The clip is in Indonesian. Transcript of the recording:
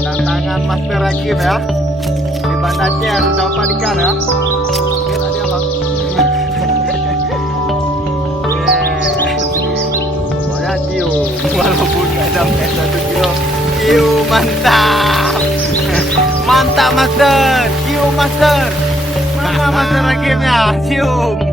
Tantangan Master Hakim ya. Di Banda Aceh ada dapat ikan ya. Lihat ada bang. Pokoknya cium. Walaupun nggak sampai 1 kilo. Cium mantap. Mantap Master. Cium Master. Mana Master Hakimnya? Cium.